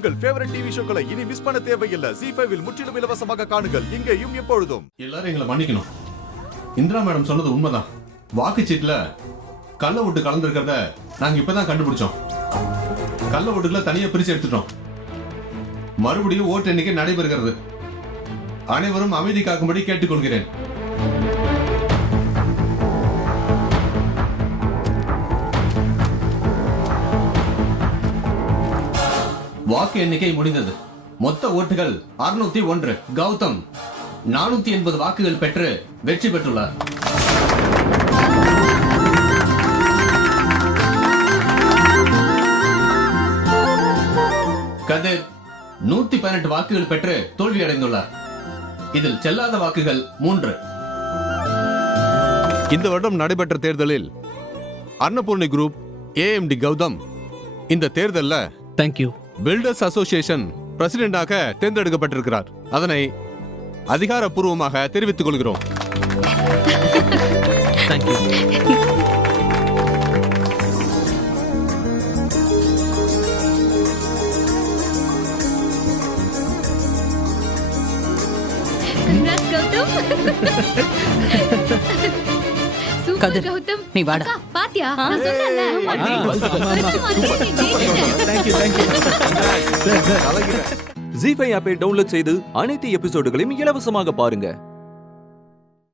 உங்கள் favourite TV ஷோக்களை இனி miss பண்ண தேவையில்லை. ZEE5 இல் முற்றிலும் இலவசமாக காணுங்கள். இங்கேயும் எப்பொழுதும். எல்லாரும் எங்களை மன்னிக்கணும். இந்திரா மேடம் சொன்னது உண்மைதான். வாக்குச்சீட்டுல கள்ள ஓட்டு கலந்துருக்கிறத நாங்க இப்பதான் கண்டுபிடிச்சோம். கள்ள ஓட்டுகளை தனியா பிரிச்சு எடுத்துட்டோம். மறுபடியும் ஓட்டு எண்ணிக்கை நடைபெறுகிறது. அனைவரும் அமைதி காக்கும்படி கேட்டுக்கொள்கிறேன். வாக்கு எண்ணிக்கை முடிந்தது. மொத்த ஓட்டுகள் 601. கௌதம் 480 வாக்குகள் பெற்று வெற்றி பெற்றுள்ளார். கதிர் 118 வாக்குகள் பெற்று தோல்வியடைந்துள்ளார். இதில் செல்லாத வாக்குகள் 3. இந்த வருடம் நடைபெற்ற தேர்தலில் அன்னபூர்ணி குரூப் AMD கௌதம் இந்த தேர்தலில் தேங்க்யூ பில்டர்ஸ் அசோசியேஷன் பிரசிடென்டாக தேர்ந்தெடுக்கப்பட்டிருக்கிறார். அதனை அதிகாரப்பூர்வமாக தெரிவித்துக் கொள்கிறோம். தேங்க்யூ. கதிர், நீ வாடா. பாத்தியா நான் சொன்னேன்ல. ZEE5 ஆப்பை டவுன்லோட் செய்து அனைத்து எபிசோடுகளையும் இலவசமாக பாருங்க.